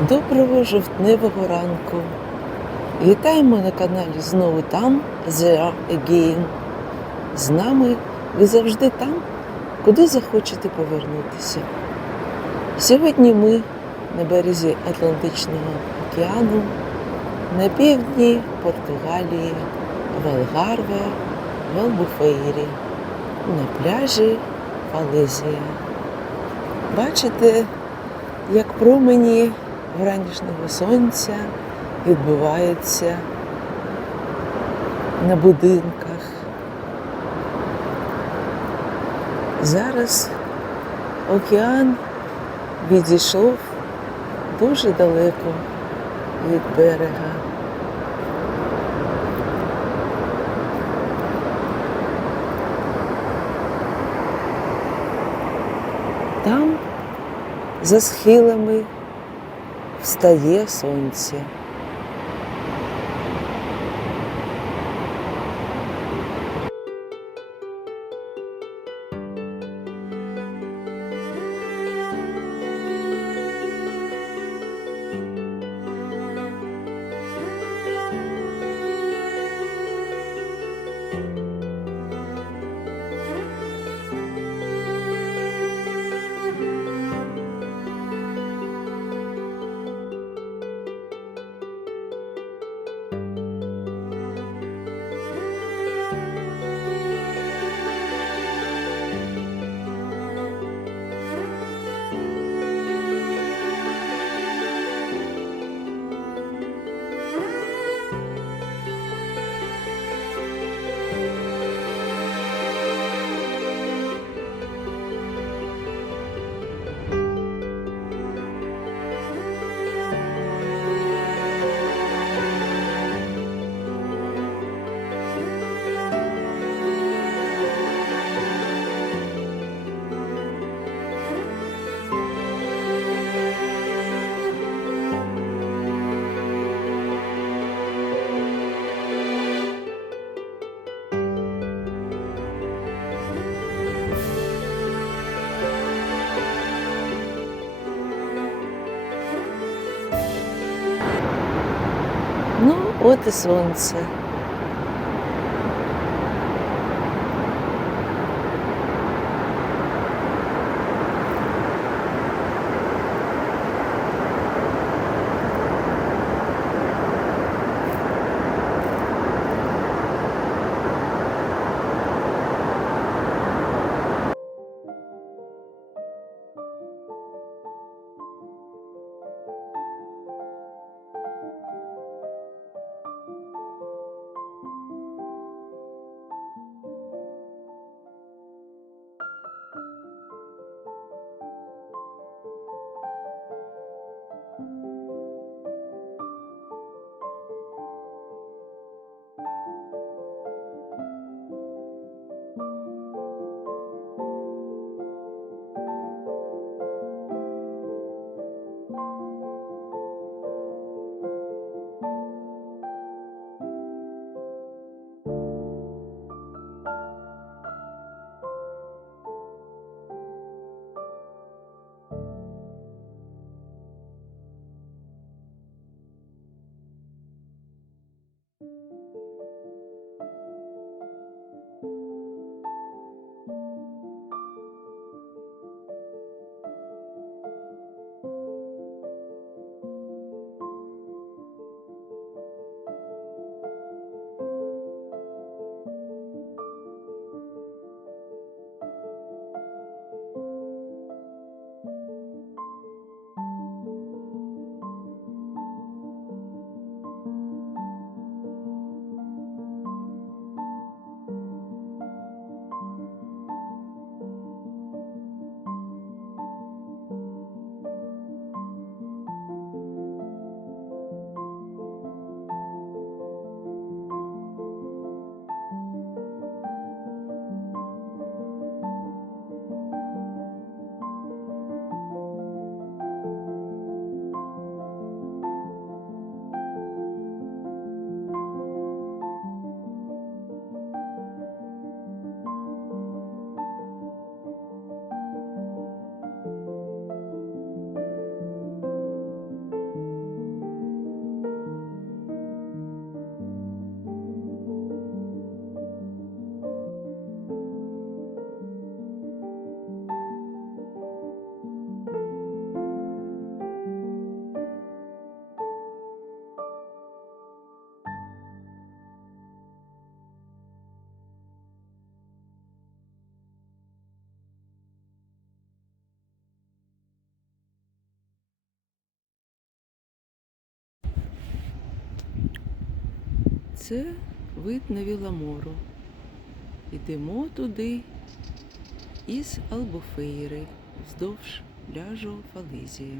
Доброго жовтневого ранку. Вітаємо на каналі знову там, The Again. З нами ви завжди там, куди захочете повернутися. Сьогодні ми на березі Атлантичного океану, на півдні Португалії, в Алгарве, в Албуфейрі, на пляжі Фалезія. Бачите, як промені вранішнього сонця відбуваються на будинках. Зараз океан відійшов дуже далеко від берега. Там за схилами встає сонце. От і сонце. Це вид на Віламору. Йдемо туди із Албуфейри вздовж пляжу Фалезія.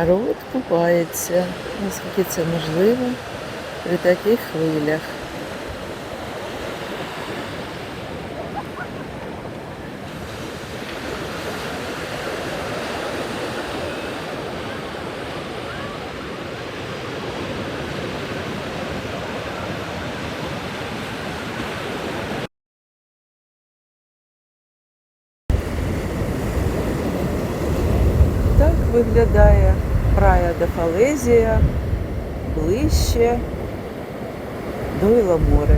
Народ купається, наскільки це можливо при таких хвилях. Виглядає Прая Дефалезія ближче до Іламори.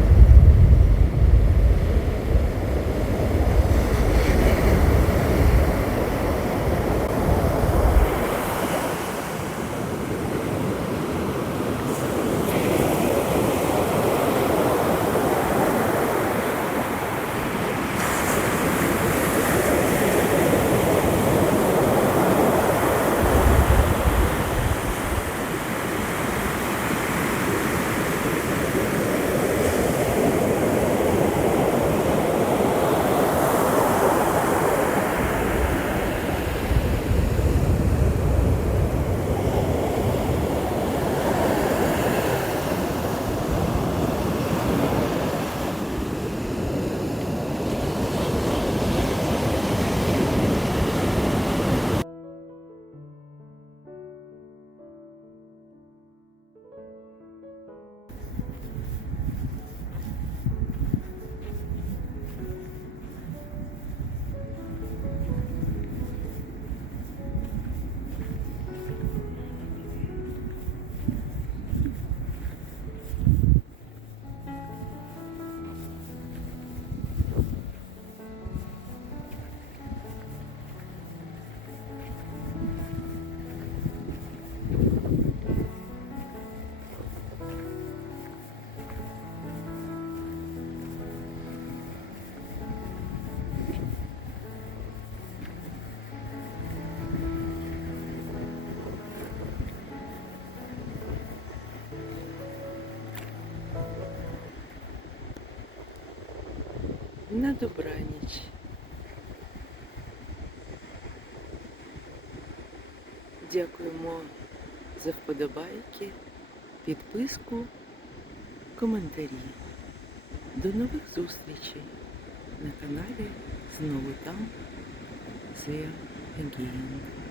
На добраніч. Дякуємо за вподобайки, підписку, коментарі. До нових зустрічей на каналі знову там. You again.